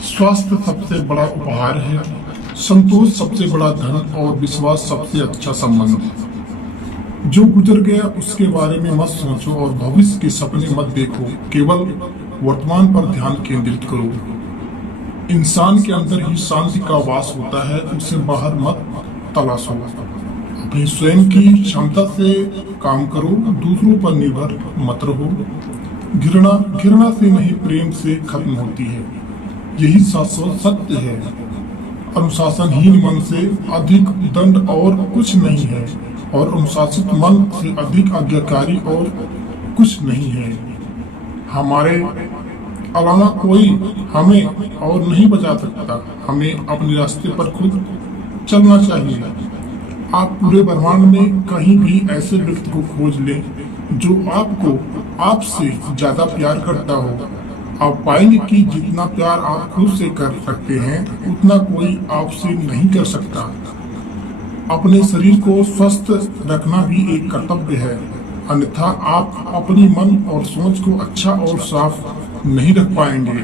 स्वास्थ्य सबसे बड़ा उपहार है। संतोष सबसे बड़ा धन और विश्वास सबसे अच्छा संबंध है। जो गुजर गया उसके बारे में मत सोचो और भविष्य के सपने मत देखो, केवल वर्तमान पर ध्यान केंद्रित करो। इंसान के अंदर ही शांति का वास होता है, उसे बाहर मत तलाशो। अपनी स्वयं की क्षमता से काम करो, दूसरों पर निर्भर मत रहो। घृणा घृणा से नहीं, प्रेम से खत्म होती है, यही शाश्वत सत्य है। अनुशासनहीन मन से अधिक दंड और कुछ नहीं है, और अनुशासित मन से अधिक आज्ञाकारी और कुछ नहीं है। हमारे अलावा कोई हमें और नहीं बचा सकता। हमें अपने रास्ते पर खुद चलना चाहिए। आप पूरे ब्रह्मांड में कहीं भी ऐसे व्यक्ति को खोज लें जो आपको आपसे ज्यादा प्यार करता हो। आप पाएंगे कि जितना प्यार आप खुद से कर सकते हैं उतना कोई आपसे नहीं कर सकता। अपने शरीर को स्वस्थ रखना भी एक कर्तव्य है, अन्यथा आप अपनी मन और सोच को अच्छा और साफ नहीं रख पाएंगे।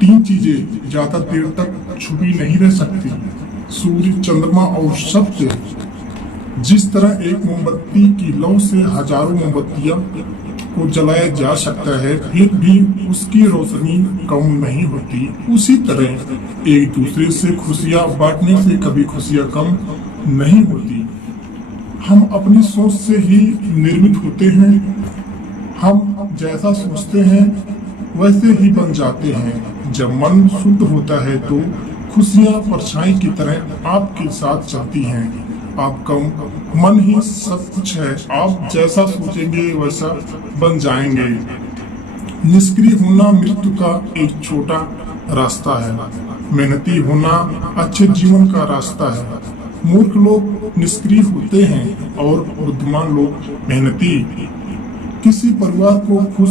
3 चीजें ज्यादा देर तक छुपी नहीं रह सकती: सूर्य, चंद्रमा और सत्य। जिस तरह एक मोमबत्ती की लौ से हजारों मोमबत्तियां को जलाया जा सकता है फिर भी उसकी रोशनी कम नहीं होती, उसी तरह एक दूसरे से खुशियां बांटने से कभी खुशियां कम नहीं होती। हम अपनी सोच से ही निर्मित होते हैं। हम जैसा सोचते हैं वैसे ही बन जाते हैं। जब मन शुद्ध होता है तो खुशियां परछाई की तरह आपके साथ चलती हैं। आपका मन ही सब कुछ है, आप जैसा सोचेंगे वैसा बन जाएंगे। निष्क्रिय होना मृत्यु का एक छोटा रास्ता है, मेहनती होना अच्छे जीवन का रास्ता है। मूर्ख लोग निष्क्रिय होते हैं और बुद्धिमान लोग मेहनती। किसी परिवार को खुश,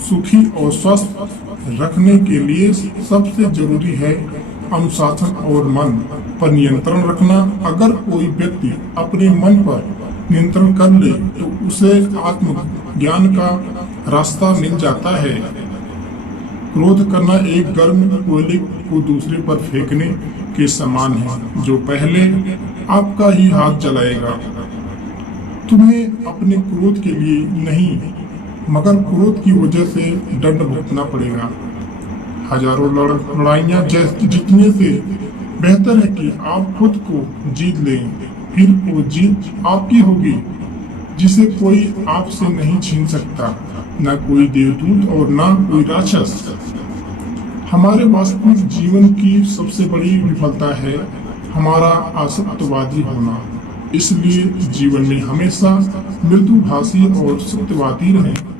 सुखी और स्वस्थ रखने के लिए सबसे जरूरी है अनुशासन और मन पर नियंत्रण रखना। अगर कोई व्यक्ति अपने मन पर नियंत्रण कर ले तो उसे आत्मज्ञान का रास्ता मिल जाता है। क्रोध करना एक गर्म कोयले को दूसरे पर फेंकने के समान है, जो पहले आपका ही हाथ जलाएगा। तुम्हें अपने क्रोध के लिए नहीं मगर क्रोध की वजह से दंड भुगतना पड़ेगा। हजारों लड़ाइयां जीतने से बेहतर है कि आप खुद को जीत लें, फिर वो जीत आपकी होगी जिसे कोई आपसे नहीं छीन सकता, न कोई देवदूत और न कोई राक्षस। हमारे वास्तविक जीवन की सबसे बड़ी विफलता है हमारा आसक्तवादी होना। इसलिए जीवन में हमेशा मृदुभाषी और सत्यवादी रहें।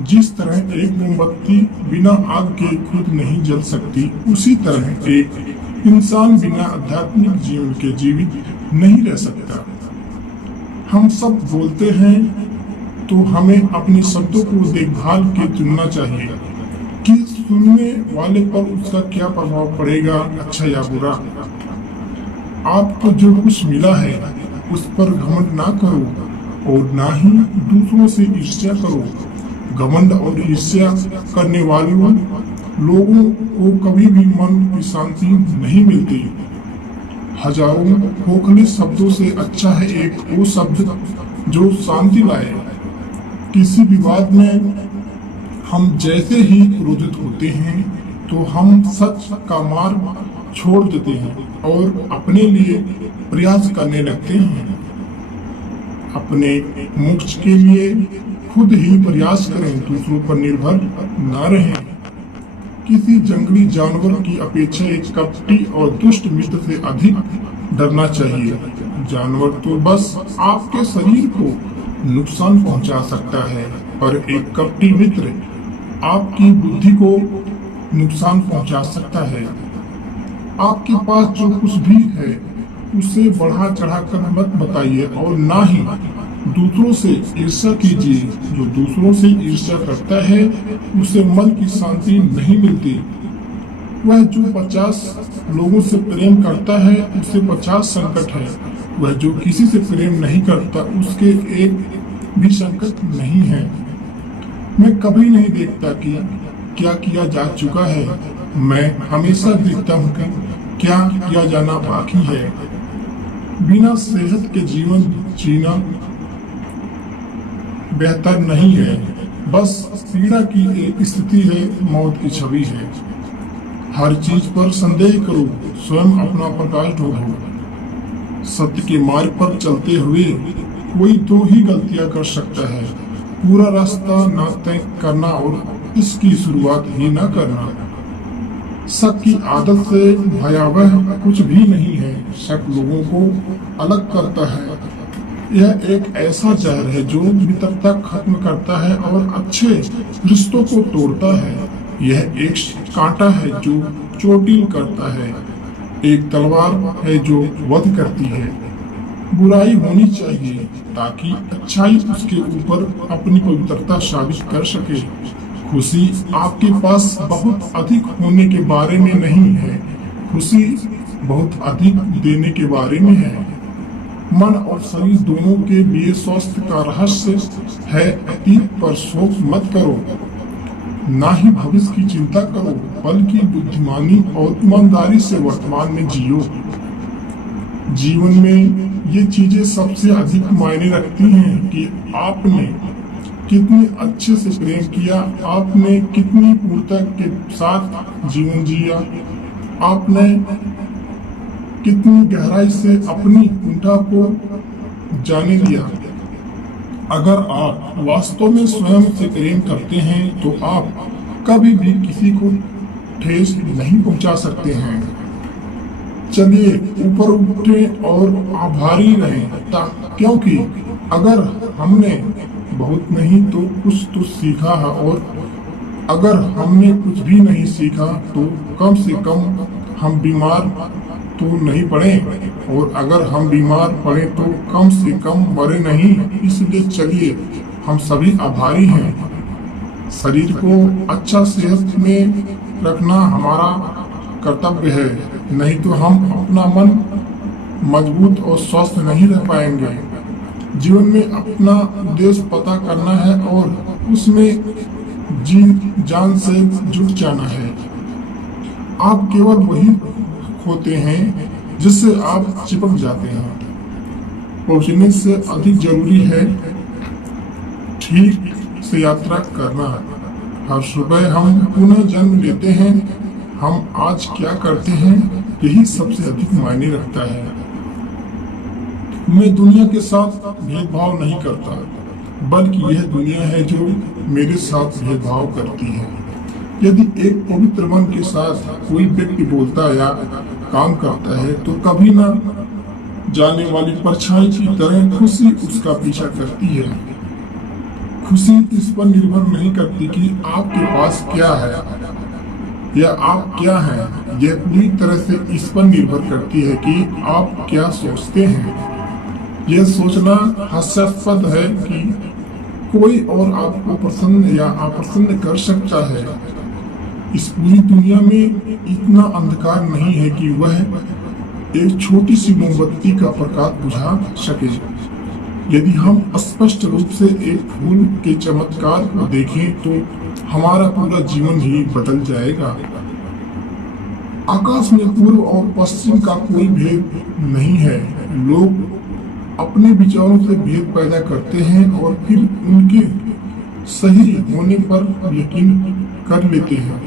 जिस तरह एक मोमबत्ती बिना आग के खुद नहीं जल सकती, उसी तरह एक इंसान बिना आध्यात्मिक जीवन के जीवित नहीं रह सकता। हम सब बोलते हैं तो हमें अपने शब्दों को देखभाल के चुनना चाहिए कि सुनने वाले पर उसका क्या प्रभाव पड़ेगा, अच्छा या बुरा। आपको जो कुछ मिला है उस पर घमंड ना करो और ना ही दूसरों से ईर्ष्या करो। घमंड और ईर्ष्या करने वाले लोगों को कभी भी मन की शांति नहीं मिलती। हजारों खोखले शब्दों से अच्छा है एक वो शब्द जो शांति लाए। किसी विवाद में हम जैसे ही क्रोधित होते हैं तो हम सच का मार्ग छोड़ देते हैं और अपने लिए प्रयास करने लगते हैं। अपने मोक्ष के लिए खुद ही प्रयास करें, दूसरों पर निर्भर न रहें। किसी जंगली जानवर की अपेक्षा एक कपटी और दुष्ट मित्र से अधिक डरना चाहिए। जानवर तो बस आपके शरीर को नुकसान पहुंचा सकता है, पर एक कपटी मित्र आपकी बुद्धि को नुकसान पहुंचा सकता है। आपके पास जो कुछ भी है उसे बढ़ा चढ़ाकर मत बताइए और ना ही दूसरों से ईर्ष्या कीजिए। जो दूसरों से ईर्ष्या करता है उसे मन की शांति नहीं मिलती। वह जो 50 लोगों से प्रेम करता है उसे 50 संकट है। वह जो किसी से प्रेम नहीं करता उसके एक भी संकट नहीं है। मैं कभी नहीं देखता कि क्या किया जा चुका है, मैं हमेशा देखता हूँ कि क्या किया जाना बाकी है। बिना सेहत के जीवन जीना बेहतर नहीं है, बस पीड़ा की एक स्थिति है, मौत की छवि है। हर चीज पर संदेह करो, स्वयं अपना प्रकाश ढूंढो। सत्य के मार्ग पर चलते हुए कोई दो ही गलतियां कर सकता है, पूरा रास्ता न तय करना और इसकी शुरुआत ही न करना। शक की आदत से भयावह कुछ भी नहीं है। शक लोगों को अलग करता है। यह एक ऐसा जहर है जो मित्रता खत्म करता है और अच्छे रिश्तों को तोड़ता है। यह एक कांटा है जो चोटिल करता है, एक तलवार है जो वध करती है। बुराई होनी चाहिए ताकि अच्छाई उसके ऊपर अपनी पवित्रता साबित कर सके। खुशी आपके पास बहुत अधिक होने के बारे में नहीं है, खुशी बहुत अधिक देने के बारे में है। मन और शरीर दोनों के लिए स्वास्थ्य का रहस्य है अतीत पर शोक मत करो, ना ही भविष्य की चिंता करो, बल्कि बुद्धिमानी और ईमानदारी से वर्तमान में जियो। जीवन में ये चीजें सबसे अधिक मायने रखती हैं कि आपने कितने अच्छे से प्रेम किया, आपने कितनी पूर्णता के साथ जीवन जिया, आपने कितनी गहराई से अपनी कुंठा को जाने लिया। अगर आप वास्तव में स्वयं से प्रेम करते हैं तो आप कभी भी किसी को ठेस नहीं पहुंचा सकते हैं। चलिए ऊपर उठे और आभारी रहें, क्योंकि अगर हमने बहुत नहीं तो कुछ तो सीखा है, और अगर हमने कुछ भी नहीं सीखा तो कम से कम हम बीमार तो नहीं पड़े, और अगर हम बीमार पड़े तो कम से कम मरे नहीं। इसलिए चलिए हम सभी आभारी हैं। शरीर को अच्छा सेहत में रखना हमारा कर्तव्य है, नहीं तो हम अपना मन मजबूत और स्वस्थ नहीं रह पाएंगे। जीवन में अपना उद्देश्य पता करना है और उसमें जी जान से जुट जाना है। आप केवल वही होते हैं जिससे आप चिपक जाते हैं। पहुंचने से अधिक जरूरी है ठीक से यात्रा करना। हर सुबह हम पुनः जन्म लेते हैं, हम आज क्या करते हैं यही सबसे अधिक मायने रखता है। मैं दुनिया के साथ भेदभाव नहीं करता, बल्कि यह दुनिया है जो मेरे साथ भेदभाव करती है। यदि एक पवित्र मन के साथ कोई व्यक्ति बोलता या काम करता है तो कभी ना जाने वाली परछाई की तरह खुशी उसका पीछा करती है। खुशी इस पर निर्भर नहीं करती कि आपके पास क्या है या आप क्या हैं, यह पूरी तरह से इस पर निर्भर करती है कि आप क्या सोचते हैं। यह सोचना हास्यास्पद है कि कोई और आपको प्रसन्न या अप्रसन्न कर सकता है। इस पूरी दुनिया में इतना अंधकार नहीं है कि वह एक छोटी सी मोमबत्ती का प्रकाश बुझा सके। यदि हम स्पष्ट रूप से एक फूल के चमत्कार को देखें तो हमारा पूरा जीवन ही बदल जाएगा। आकाश में पूर्व और पश्चिम का कोई भेद नहीं है। लोग अपने विचारों से भेद पैदा करते हैं और फिर उनके सही होने पर यकीन कर लेते हैं।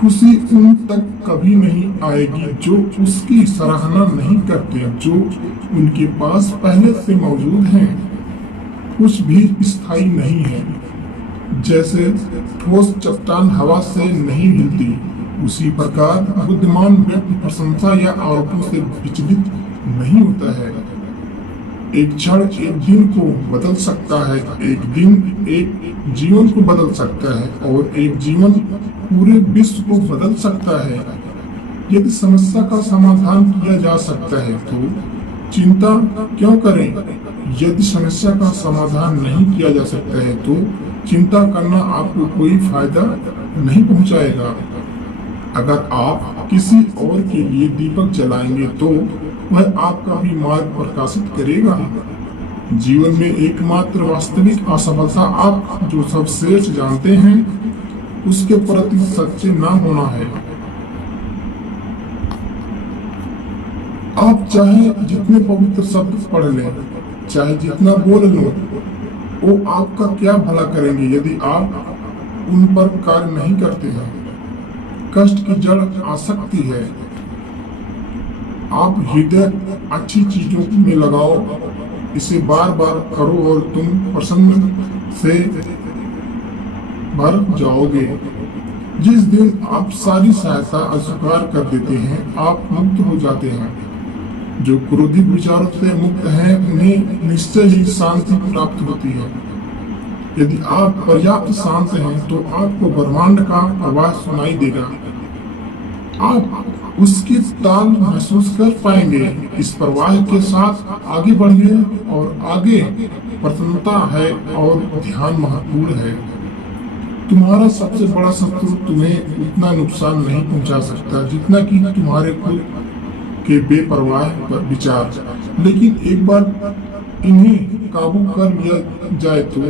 खुशी उन तक कभी नहीं आएगी जो उसकी सराहना नहीं करते, जो उनके पास पहले से मौजूद हैं। कुछ भी स्थायी नहीं है। जैसे ठोस चट्टान हवा से नहीं हिलती, उसी प्रकार बुद्धिमान व्यक्ति प्रशंसा या आरोपों से विचलित नहीं होता है। एक क्षण एक दिन को बदल सकता है, एक दिन एक जीवन को बदल सकता है, और एक जीवन पूरे विश्व को बदल सकता है। यदि समस्या का समाधान किया जा सकता है तो चिंता क्यों करें? यदि समस्या का समाधान नहीं किया जा सकता है तो चिंता करना आपको कोई फायदा नहीं पहुंचाएगा। अगर आप किसी और के लिए दीपक जलाएंगे तो वह आपका भी मार्ग प्रकाशित करेगा। जीवन में एकमात्र वास्तविक असफलता आप जो सब श्रेष्ठ जानते हैं उसके प्रति सच्चे ना होना है। आप चाहे जितने पवित्र शब्द पढ़ लें, चाहे जितना बोल लो, वो आपका क्या भला करेंगे यदि आप उन पर कार्य नहीं करते हैं। कष्ट की जड़ आसक्ति है। आप हृदय अच्छी चीजों में लगाओ, इसे बार बार करो और तुम प्रसन्न से भर जाओगे। जिस दिन आप सारी सहायता अस्वीकार कर देते हैं, आप मुक्त हो जाते हैं। जो क्रोधी विचारों से मुक्त हैं, उन्हें निश्चय ही शांति प्राप्त होती है। यदि आप पर्याप्त शांत हैं, तो आपको ब्रह्मांड का प्रवाह सुनाई देगा। आप उसके ताल महसूस कर पाएंगे। इस प्रवाह के साथ आगे बढ़िए और आगे प्रसन्नता है और ध्यान महत्वपूर्ण है। तुम्हारा सबसे बड़ा शत्रु तुम्हें उतना नुकसान नहीं पहुंचा सकता जितना कि तुम्हारे खुद के बेपरवाह पर विचार। लेकिन एक बार इन्हें काबू कर लिया जाए तो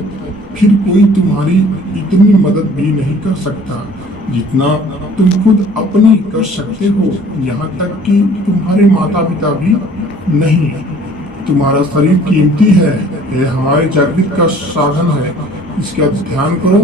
फिर कोई तुम्हारी इतनी मदद भी नहीं कर सकता जितना तुम खुद अपनी कर सकते हो। यहाँ तक कि तुम्हारे माता पिता भी नहीं। तुम्हारा शरीर कीमती है, यह हमारे जागृत का साधन है। इसका ध्यान करो